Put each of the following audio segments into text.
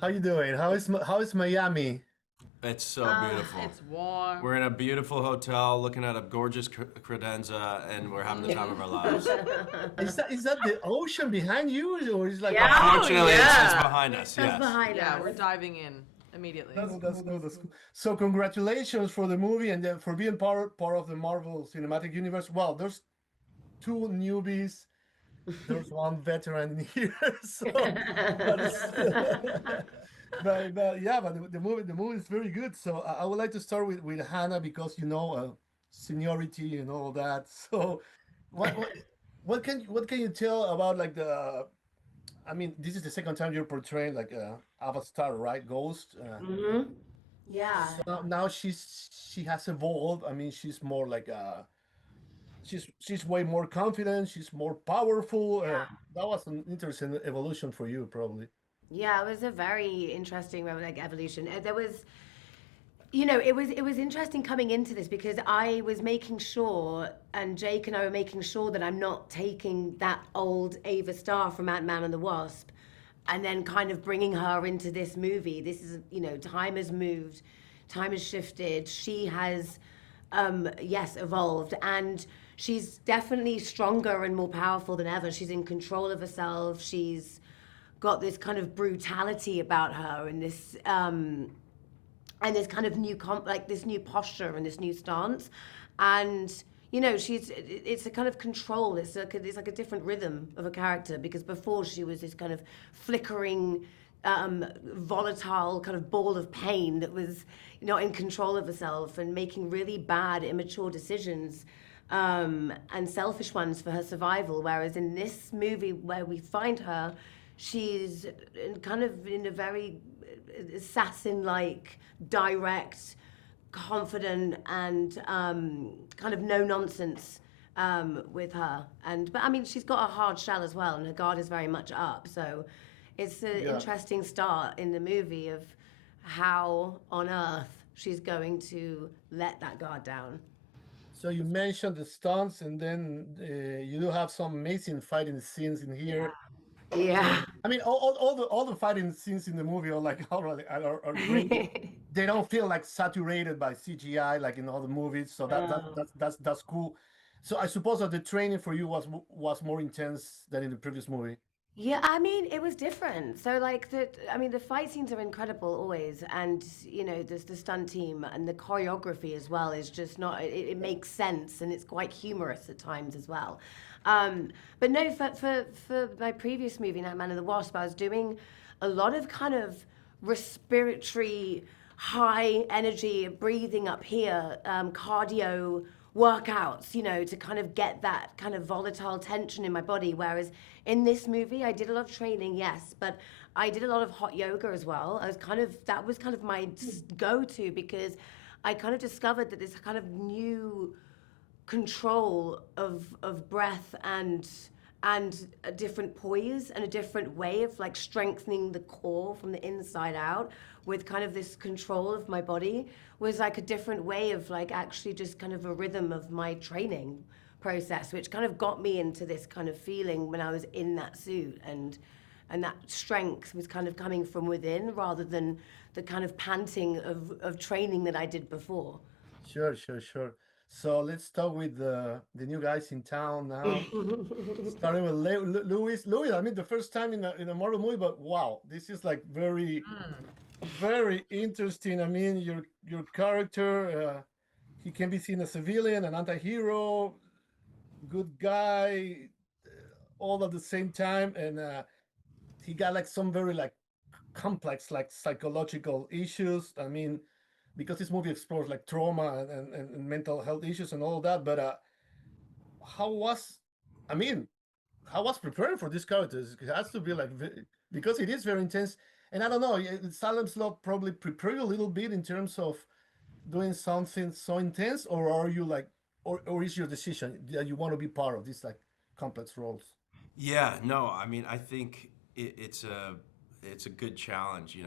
How you doing? How is Miami? It's so Ah, beautiful. it's warm. We're in a beautiful hotel looking at a gorgeous credenza, and we're having the time of our lives. Is that the ocean behind you, or is like Yeah. Oh, Unfortunately, it's yeah. behind us, That's yes. behind Yeah, us. we're diving in immediately. that's cool. That's cool. So congratulations for the movie and for being part of the Marvel Cinematic Universe. Well, there's two newbies. There's one veteran here. So, but it's, but yeah, but the movie is very good. So I would like to start with Hannah because seniority and all that. So what what what can you tell about like the I mean, this is the second time you're portraying like Avatar, right? Ghost. Hmm. Yeah. So now she has evolved. I mean, she's more like she's way more confident. She's more powerful. That was an interesting evolution for you, probably. Yeah, it was a very interesting like evolution. There was, it was interesting coming into this because I was making sure, and Jake and I were making sure that I'm not taking that old Ava Star from Ant-Man and the Wasp, and then kind of bringing her into this movie. This is, time has moved, time has shifted. She has, yes, evolved, and she's definitely stronger and more powerful than ever. She's in control of herself. She's got this kind of brutality about her and this kind of like this new posture and this new stance, and it's a kind of control. It's like a different rhythm of a character because before she was this kind of flickering, volatile kind of ball of pain that was not in control of herself and making really bad, immature decisions, and selfish ones for her survival. Whereas in this movie, where we find her, she's kind of in a very assassin-like, direct, confident, and kind of no nonsense, with her. But I mean, she's got a hard shell as well, and her guard is very much up. So it's an Yeah. interesting start in the movie of how on earth she's going to let that guard down. So you mentioned the stunts, and then you do have some amazing fighting scenes in here. Yeah. I mean, all the fighting scenes in the movie are like are great. They don't feel like saturated by CGI like in other movies, so that's cool. So I suppose that the training for you was more intense than in the previous movie. Yeah, I mean, it was different. So, like, the fight scenes are incredible always, and there's the stunt team and the choreography as well is just not. It makes sense, and it's quite humorous at times as well. But no, for my previous movie, Night Man of the Wasp, I was doing a lot of kind of respiratory, high energy breathing up here, cardio workouts, to kind of get that kind of volatile tension in my body. Whereas in this movie, I did a lot of training, yes, but I did a lot of hot yoga as well. That was kind of my go to because I kind of discovered that this kind of new control of breath and a different poise and a different way of like strengthening the core from the inside out with kind of this control of my body was like a different way of like actually just kind of a rhythm of my training process, which kind of got me into this kind of feeling when I was in that suit, and that strength was kind of coming from within rather than the kind of panting of training that I did before. Sure, sure, sure. So let's start with the new guys in town now. Starting with Louis. Louis, I mean, the first time in a Marvel movie, but wow, this is like very, very interesting. I mean, your character, he can be seen as a villain, an anti-hero, good guy, all at the same time, and he got like some very like complex like psychological issues. I mean, because this movie explores like trauma and mental health issues and all that. But how was, I mean, how was preparing for these characters? It has to be like because it is very intense. And I don't know, Salem's Lot probably prepare you a little bit in terms of doing something so intense, or are you like, or is your decision that you want to be part of these like complex roles? Yeah, no, I mean, I think it's a good challenge.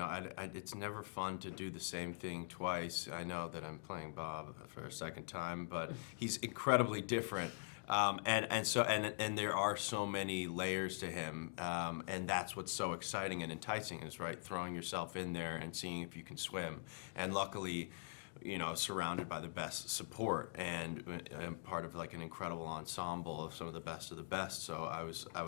It's never fun to do the same thing twice. I know that I'm playing Bob for a second time, but he's incredibly different. And there are so many layers to him, and that's what's so exciting and enticing is right throwing yourself in there and seeing if you can swim. And luckily, surrounded by the best support and part of like an incredible ensemble of some of the best. So I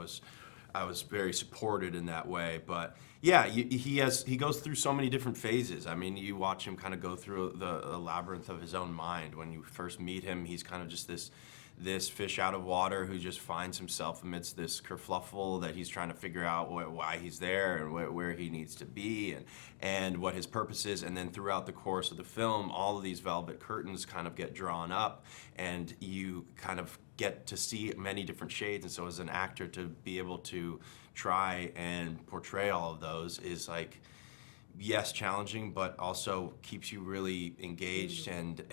was very supported in that way. But yeah, he goes through so many different phases. I mean, you watch him kind of go through the labyrinth of his own mind. When you first meet him, he's kind of just this fish out of water who just finds himself amidst this kerfluffle that he's trying to figure out why he's there and where he needs to be and what his purpose is. And then throughout the course of the film, all of these velvet curtains kind of get drawn up and you kind of get to see many different shades. And so as an actor to be able to try and portray all of those is like, yes, challenging, but also keeps you really engaged and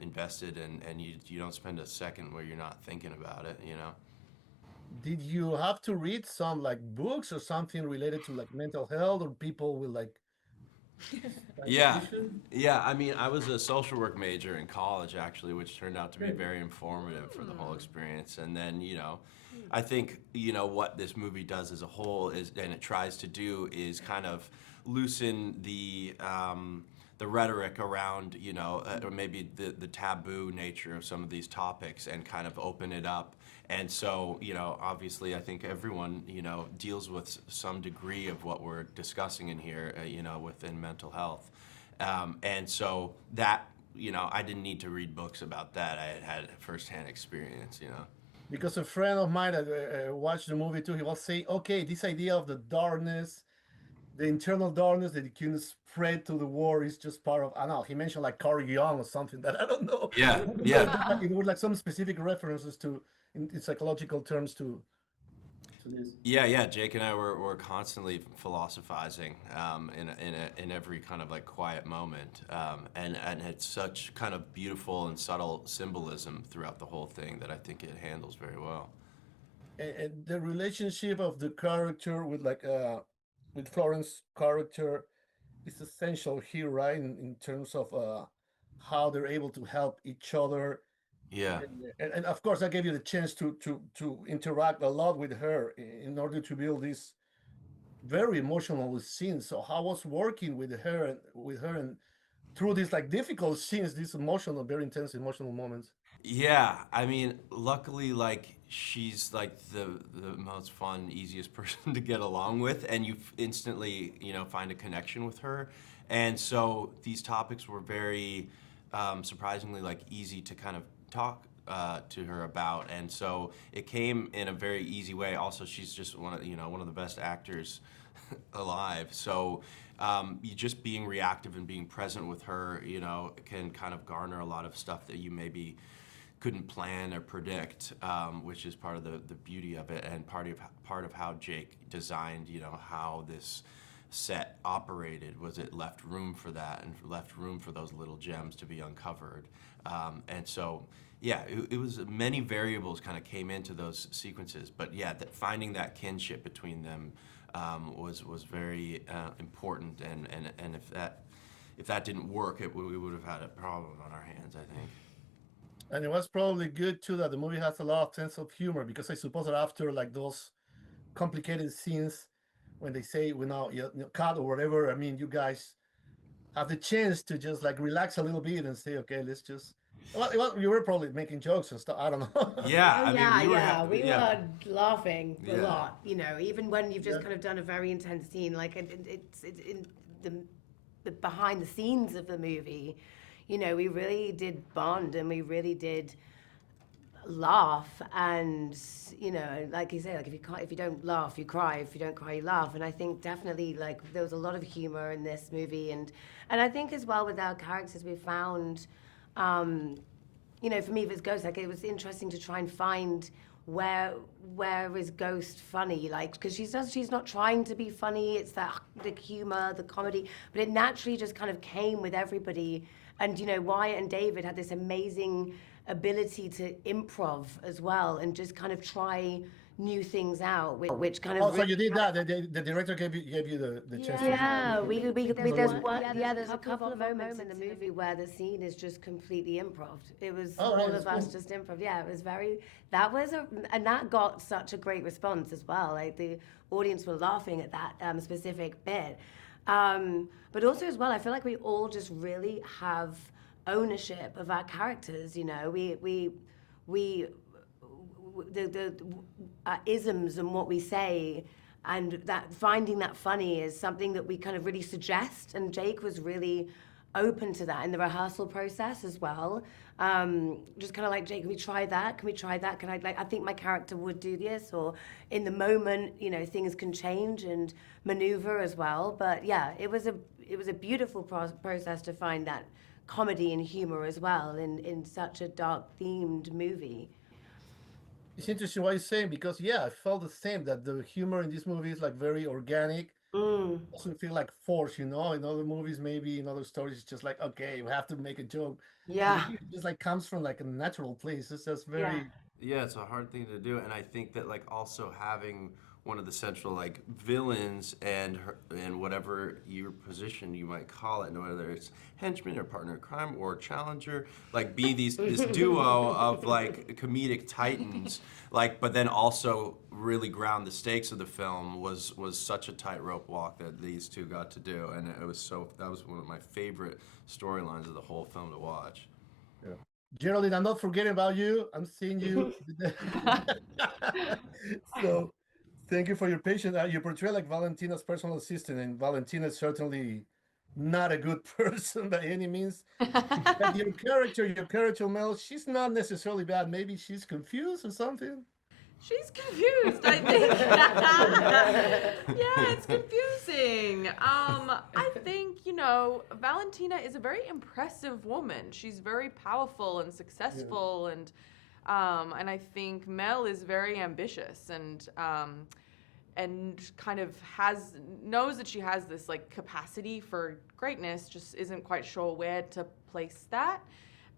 invested, and you don't spend a second where you're not thinking about it, Did you have to read some like books or something related to like mental health or people with like Yeah, issues? yeah. I mean, I was a social work major in college, actually, which turned out to be very informative for the whole experience. And then, I think, what this movie does as a whole and it tries to do is kind of loosen the rhetoric around, or maybe the taboo nature of some of these topics and kind of open it up. And so, obviously, I think everyone, deals with some degree of what we're discussing in here, within mental health. And so that, I didn't need to read books about that. I had firsthand experience, Because a friend of mine that watched the movie too, he was saying, okay, this idea of the darkness, the internal darkness that you can spread to the world is just part of, I don't know, he mentioned like Carl Jung or something that I don't know. Yeah, yeah. It was like some specific references to, in psychological terms to this. Yeah. Jake and I were constantly philosophizing in every kind of like quiet moment, and it's such kind of beautiful and subtle symbolism throughout the whole thing that I think it handles very well. And the relationship of the character with like with Florence character is essential here, right? In terms of how they're able to help each other. Yeah. And of course, I gave you the chance to interact a lot with her in order to build this very emotional scenes. So how was working with her and through these like difficult scenes, these emotional, very intense emotional moments. Yeah, I mean, luckily, like she's like the most fun, easiest person to get along with, and you instantly, find a connection with her. And so these topics were very surprisingly like easy to kind of talk to her about, and so it came in a very easy way. Also, she's just one of the best actors alive. So you just being reactive and being present with her, can kind of garner a lot of stuff that you maybe couldn't plan or predict, which is part of the beauty of it and part of how Jake designed, how this set operated. Was it left room for that and left room for those little gems to be uncovered. And so, yeah, it was many variables kind of came into those sequences, but yeah, finding that kinship between them was very important. And if that didn't work, we would have had a problem on our hands, I think. And it was probably good too that the movie has a lot of sense of humor, because I suppose that after like those complicated scenes when they say we now cut or whatever, I mean, you guys have the chance to just like relax a little bit and say, okay, let's just. Well, you were probably making jokes and stuff. I don't know. Yeah, Oh, I mean, we were laughing a Yeah. lot. Even when you've just Yeah. kind of done a very intense scene, like it's in the behind the scenes of the movie. We really did bond and we really did laugh, and like you say, like if you don't laugh you cry, if you don't cry you laugh. And I think definitely like there was a lot of humor in this movie, and I think as well with our characters we found for me with Ghost, like it was interesting to try and find where is Ghost funny, like because she's not trying to be funny, it's the humor, the comedy, but it naturally just kind of came with everybody. And Wyatt and David had this amazing ability to improv as well, and just kind of try new things out, which kind of. Oh, so you did that. The director gave you the chance. Yeah, There's there's a couple of moments in the movie where the scene is just completely improv. It was Oh, all right, of that's us cool. just improv. Yeah, it was and that got such a great response as well. Like the audience were laughing at that specific bit. But also as well, I feel like we all just really have ownership of our characters. You know, we the isms and what we say, and that finding that funny is something that we kind of really suggest. And Jake was really open to that in the rehearsal process as well. Just kind of like, Jake, can we try that? Can we try that? Can I think my character would do this, or in the moment, you know, things can change and maneuver as well. But yeah, it was a beautiful process to find that comedy and humor as well in such a dark themed movie. It's interesting what you're saying because I felt the same that the humor in this movie is like very organic. Doesn't feel like forced, you know. In other movies, maybe in other stories, it's just like okay, we have to make a joke. Yeah. It just like comes from like a natural place. It's just very. Yeah, it's a hard thing to do, and I think that like also having one of the central like villains and whatever your position you might call it, whether it's henchman or partner in crime or challenger, like be this duo of like comedic titans, like but then also really ground the stakes of the film was such a tightrope walk that these two got to do, and that was one of my favorite storylines of the whole film to watch. Yeah. Geraldine, I'm not forgetting about you. I'm seeing you. So thank you for your patience. You portray like Valentina's personal assistant, and Valentina is certainly not a good person by any means. But your character Mel, she's not necessarily bad. Maybe she's confused or something. She's confused, I think. Yeah, it's confusing. I think, you know, Valentina is a very impressive woman. She's very powerful and successful, and I think Mel is very ambitious and kind of knows that she has this like capacity for greatness, just isn't quite sure where to place that.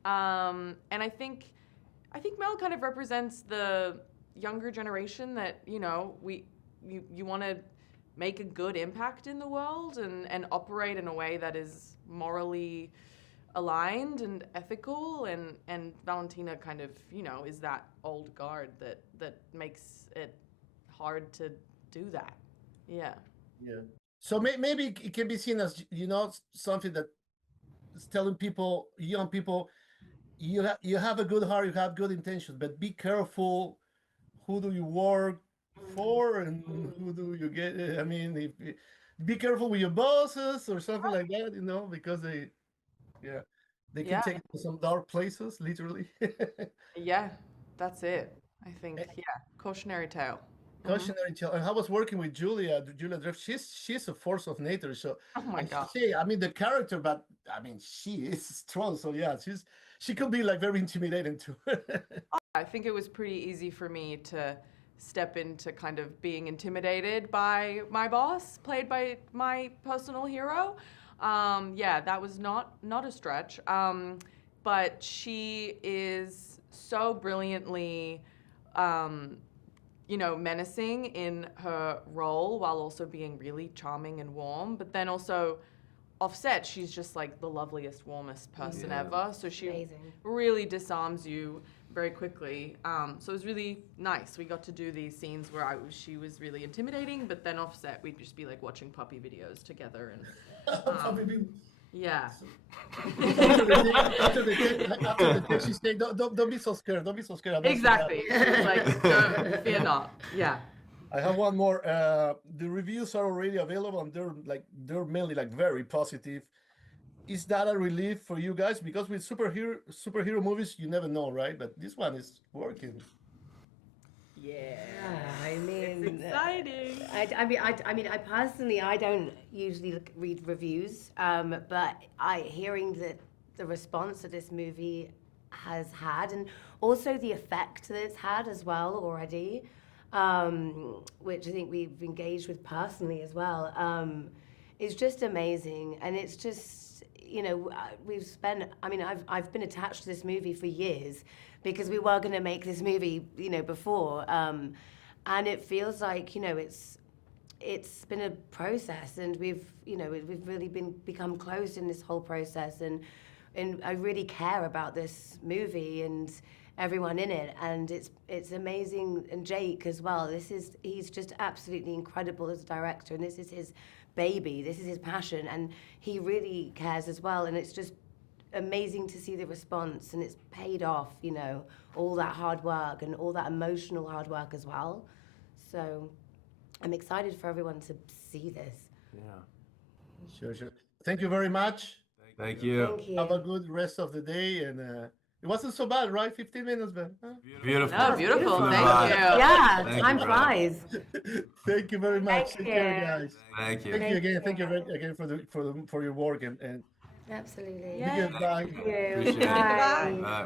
And I think Mel kind of represents the younger generation that, you know, you want to make a good impact in the world and operate in a way that is morally aligned and ethical, and Valentina kind of, you know, is that old guard that makes it hard to do that. Yeah. So maybe it can be seen as, you know, something that is telling people, young people, you have a good heart, you have good intentions, but be careful. Who do you work for, and who do you get? I mean, be careful with your bosses or something like that, you know, because they can take it to some dark places, literally. Yeah, that's it. I think, cautionary tale. Cautionary tale. And I was working with Julia Dreff. She's a force of nature. So Oh my God. I mean the character, but I mean she is strong. So yeah, she could be like very intimidating too. I think it was pretty easy for me to step into kind of being intimidated by my boss, played by my personal hero. That was not a stretch. But she is so brilliantly, you know, menacing in her role while also being really charming and warm. But then also offset, she's just like the loveliest, warmest person ever. So she really disarms you very quickly. So it was really nice. We got to do these scenes where she was really intimidating, but then offset, we'd just be like watching puppy videos together. And yeah. After the text, she's saying, don't be so scared. Don't be so scared. Exactly. It's like, don't, fear not. Yeah. I have one more. The reviews are already available, and they're mainly like very positive. Is that a relief for you guys? Because with superhero movies, you never know, right? But this one is working. Yeah. I mean, It's exciting. I mean, I personally, I don't usually read reviews, but hearing that the response that this movie has had, and also the effect that it's had as well already, which I think we've engaged with personally as well, is just amazing. And it's just, you know, I've been attached to this movie for years because we were going to make this movie, you know, before. and it feels like, you know, it's been a process, and we've really become close in this whole process, and I really care about this movie and everyone in it, and it's amazing. And Jake as well, he's just absolutely incredible as a director, and this is his baby, this is his passion, and he really cares as well, and it's just amazing to see the response, and it's paid off, you know, all that hard work and all that emotional hard work as well. So I'm excited for everyone to see this. Yeah. Sure. Thank you very much. Thank you. Thank you. Have a good rest of the day, and it wasn't so bad, right? 15 minutes, man. Huh? Beautiful. Oh, beautiful. Beautiful. Thank you. Yeah, Thank time you, brother. flies. Thank you very much. Thank Take care, you. guys. Thank you. Thank you again. Thank you again for your work, and Absolutely. Yeah. goodbye. Thank you. Appreciate it. Bye. Bye.